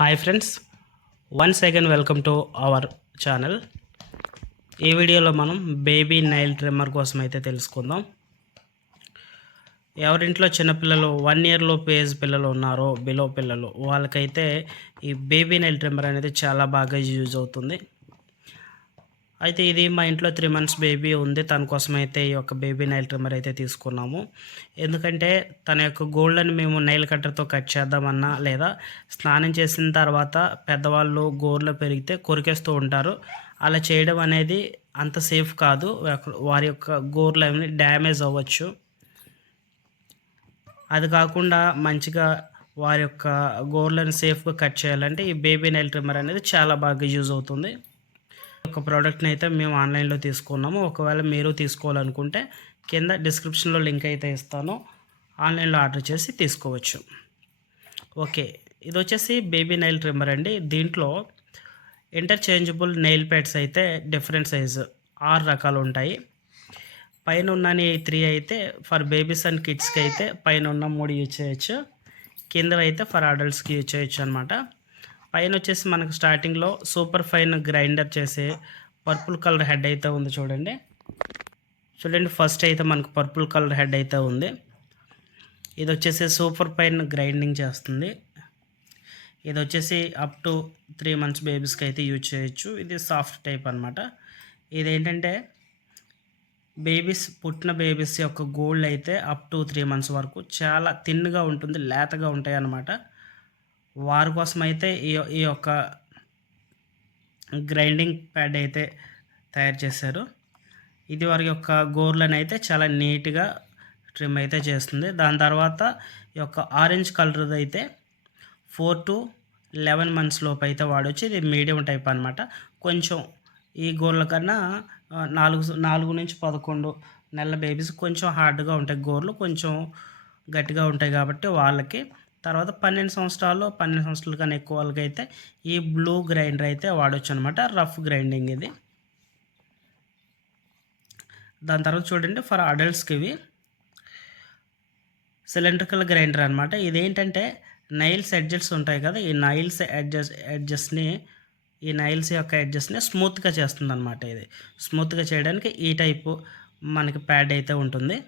Hi friends, once again welcome to our channel. ఈ వీడియోలో మనం బేబీ నైల్ ట్రిమ్మర్ కోసం అయితే తెలుసుకుందాం. ఎవరింట్లో చిన్నపిల్లలు 1 ఇయర్ లోపు ఏజ్ పిల్లలు ఉన్నారో, బిలో పిల్లలు వాళ్ళకైతే ఈ బేబీ నైల్ ట్రిమ్మర్ అనేది చాలా బాగా యూజ్ అవుతుంది. అయితే ఇది మా ఇంట్లో 3 months బేబీ ఉంది. తన కోసం అయితే ఈ యొక్క బేబీ నైల్ ట్రిమ్మర్ అయితే తీసుకున్నాము. ఎందుకంటే తన యొక్క గోళ్ళని మేము నైల్ కట్టర్తో కట్ చేద్దామన్నా, లేదా స్నానం చేసిన తర్వాత పెద్దవాళ్ళు గోర్లు పెరిగితే కొరికేస్తూ ఉంటారు. అలా చేయడం అనేది అంత సేఫ్ కాదు. వారి యొక్క గోర్లు అవి డ్యామేజ్ అవ్వచ్చు. అది కాకుండా మంచిగా వారి యొక్క గోర్లను సేఫ్గా కట్ చేయాలంటే ఈ బేబీ నైల్ ట్రిమ్మర్ అనేది చాలా బాగా యూజ్ అవుతుంది. ఒక ప్రోడక్ట్ని అయితే మేము ఆన్లైన్లో తీసుకున్నాము. ఒకవేళ మీరు తీసుకోవాలనుకుంటే కింద డిస్క్రిప్షన్లో లింక్ అయితే ఇస్తాను, ఆన్లైన్లో ఆర్డర్ చేసి తీసుకోవచ్చు. ఓకే, ఇది వచ్చేసి బేబీ నైల్ ట్రిమ్మర్ అండి. దీంట్లో ఇంటర్చేంజబుల్ నెయిల్ ప్యాడ్స్ అయితే డిఫరెంట్ సైజు 6 రకాలు ఉంటాయి. పైన ఉన్నని 3 అయితే ఫర్ బేబీస్ అండ్ కిడ్స్కి అయితే పైన ఉన్న 3 యూజ్ చేయొచ్చు, కింద అయితే ఫర్ అడల్ట్స్కి యూజ్ చేయొచ్చు అనమాట. పైన వచ్చేసి మనకు స్టార్టింగ్లో సూపర్ ఫైన్ గ్రైండర్ చేసే పర్పుల్ కలర్ హెడ్ అయితే ఉంది. చూడండి ఫస్ట్ అయితే మనకు పర్పుల్ కలర్ హెడ్ అయితే ఉంది. ఇది వచ్చేసి సూపర్ ఫైన్ గ్రైండింగ్ చేస్తుంది. ఇది వచ్చేసి అప్ టు 3 months బేబీస్కి అయితే యూజ్ చేయొచ్చు. ఇది సాఫ్ట్ టైప్ అనమాట. ఇదేంటంటే పుట్టిన బేబీస్ యొక్క గోల్డ్ అయితే అప్ టు 3 months వరకు చాలా థిన్గా ఉంటుంది, లేతగా ఉంటాయి అన్నమాట. వారి కోసం అయితే ఈ యొక్క గ్రైండింగ్ ప్యాడ్ అయితే తయారు చేశారు. ఇది వారి యొక్క గోర్లను అయితే చాలా నీట్గా ట్రిమ్ అయితే చేస్తుంది. దాని తర్వాత ఈ యొక్క ఆరెంజ్ కలర్ అయితే 4 to 11 months లోపు అయితే వాడవచ్చు. ఇది మీడియం టైప్ అనమాట. కొంచెం ఈ గోర్ల కన్నా 4 నుంచి 11 నెలల బేబీస్ కొంచెం హార్డ్గా ఉంటాయి, గోర్లు కొంచెం గట్టిగా ఉంటాయి కాబట్టి వాళ్ళకి. తర్వాత 12 సంవత్సరాల కన్నా ఎక్కువ వాళ్ళకి అయితే ఈ బ్లూ గ్రైండర్ అయితే వాడచ్చు అనమాట. రఫ్ గ్రైండింగ్ ఇది. దాని తర్వాత చూడండి ఫర్ అడల్ట్స్కి ఇవి సిలిండ్రికల్ గ్రైండర్ అనమాట. ఇదేంటంటే నైల్స్ ఎడ్జెస్ ఉంటాయి కదా, ఈ నైల్స్ యొక్క ఎడ్జెస్ని స్మూత్గా చేస్తుంది అనమాట. ఇది స్మూత్గా చేయడానికి ఈ టైపు మనకి ప్యాడ్ అయితే ఉంటుంది.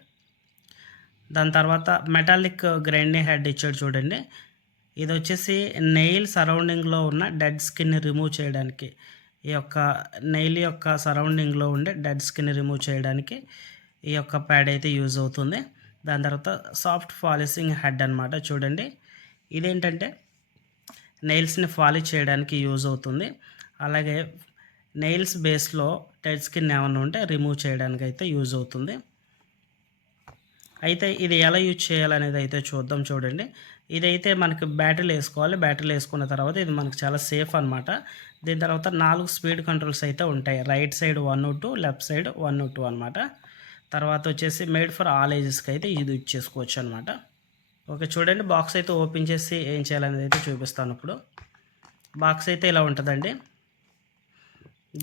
దాని తర్వాత మెటాలిక్ గ్రైండింగ్ హెడ్ ఇచ్చాడు చూడండి. ఇది వచ్చేసి నెయిల్ సరౌండింగ్లో ఉన్న డెడ్ స్కిన్ రిమూవ్ చేయడానికి, ఈ యొక్క నెయిల్ యొక్క సరౌండింగ్లో ఉండే డెడ్ స్కిన్ రిమూవ్ చేయడానికి ఈ యొక్క ప్యాడ్ అయితే యూజ్ అవుతుంది. దాని తర్వాత సాఫ్ట్ పాలిషింగ్ హెడ్ అనమాట. చూడండి ఇదేంటంటే నెయిల్స్ని పాలిష్ చేయడానికి యూజ్ అవుతుంది. అలాగే నెయిల్స్ బేస్లో డెడ్ స్కిన్ ఏమైనా ఉంటే రిమూవ్ చేయడానికి అయితే యూజ్ అవుతుంది. అయితే ఇది ఎలా యూజ్ చేయాలనేది అయితే చూద్దాం. చూడండి ఇదైతే మనకి బ్యాటరీలు వేసుకోవాలి. బ్యాటరీలు వేసుకున్న తర్వాత ఇది మనకు చాలా సేఫ్ అనమాట. దీని తర్వాత 4 స్పీడ్ కంట్రోల్స్ అయితే ఉంటాయి. రైట్ సైడ్ 102, లెఫ్ట్ సైడ్ 102 అనమాట. తర్వాత వచ్చేసి మేడ్ ఫర్ ఆల్ ఏజెస్కి అయితే ఇది యూజ్ చేసుకోవచ్చు అనమాట. ఓకే, చూడండి బాక్స్ అయితే ఓపెన్ చేసి ఏం చేయాలనేది అయితే చూపిస్తాను. ఇప్పుడు బాక్స్ అయితే ఇలా ఉంటుందండి.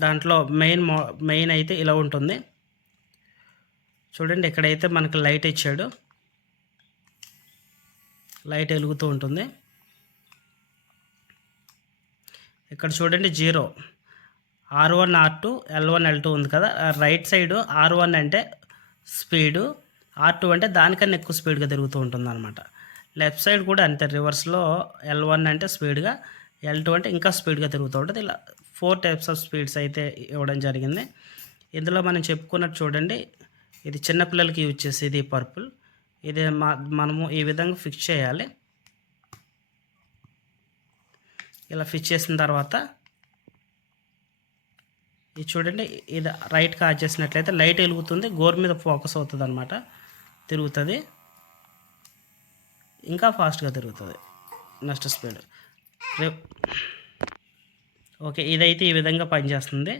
దాంట్లో మెయిన్ అయితే ఇలా ఉంటుంది. చూడండి ఇక్కడైతే మనకు లైట్ ఇచ్చాడు, లైట్ వెలుగుతూ ఉంటుంది. ఇక్కడ చూడండి 0, R1 R2 L1 L2 ఉంది కదా. రైట్ సైడ్ R1 అంటే స్పీడు, R2 అంటే దానికన్నా ఎక్కువ స్పీడ్గా తిరుగుతూ ఉంటుంది అనమాట. లెఫ్ట్ సైడ్ కూడా అంతే, రివర్స్లో L1 అంటే స్పీడ్గా, L2 అంటే ఇంకా స్పీడ్గా తిరుగుతూ ఉంటుంది. ఇలా 4 types ఆఫ్ స్పీడ్స్ అయితే ఇవ్వడం జరిగింది. ఇందులో మనం చెప్పుకున్నట్టు చూడండి ఇది చిన్నపిల్లలకి యూజ్ చేసేది పర్పుల్. ఇది మనము ఈ విధంగా ఫిక్స్ చేయాలి. ఇలా ఫిక్స్ చేసిన తర్వాత ఇది చూడండి, ఇది రైట్ కాజ్ చేసినట్లయితే లైట్ వెలుగుతుంది, గోర్ మీద ఫోకస్ అవుతుంది అనమాట, తిరుగుతుంది, ఇంకా ఫాస్ట్గా తిరుగుతుంది, నెక్స్ట్ స్పీడ్. ఓకే, ఇదైతే ఈ విధంగా పనిచేస్తుంది.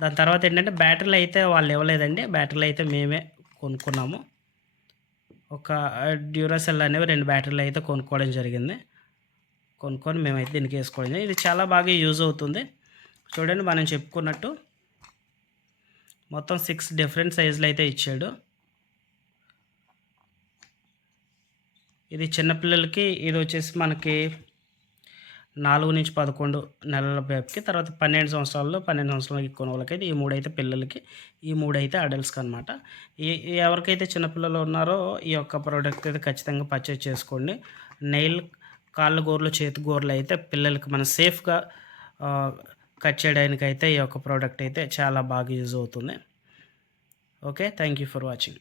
దాని తర్వాత ఏంటంటే బ్యాటరీలు అయితే వాళ్ళు ఇవ్వలేదండి, బ్యాటరీలు అయితే మేమే కొనుక్కున్నాము. ఒక డ్యూరాసెల్ అనేవి 2 బ్యాటరీలు అయితే కొనుక్కోవడం జరిగింది. కొనుక్కొని మేమైతే దీనికి వేసుకోవడం జరిగింది. ఇది చాలా బాగా యూజ్ అవుతుంది. చూడండి మనం చెప్పుకున్నట్టు మొత్తం 6 డిఫరెంట్ సైజులు అయితే ఇచ్చాడు. ఇది చిన్నపిల్లలకి ఇది వచ్చేసి మనకి 4-11 నెలల బేబ్‌కి, తర్వాత 12 సంవత్సరాల్లో 12 సంవత్సరాలకి ఎక్కువ ఉన్న వాళ్ళకైతే ఈ 3 అయితే పిల్లలకి, ఈ 3 అయితే అడల్ట్స్‌కి అనమాట. ఈ ఎవరికైతే చిన్న పిల్లలు ఉన్నారో ఈ యొక్క ప్రోడక్ట్ అయితే ఖచ్చితంగా పర్చేజ్ చేసుకోండి. నెయిల్, కాళ్ళ గోర్లు, చేతి గోర్లు అయితే పిల్లలకి మనం సేఫ్‌గా ఆహ్, కట్ చేయడానికైతే ఈ యొక్క ప్రోడక్ట్ అయితే చాలా బాగా యూజ్ అవుతుంది. Okay. Thank you for watching.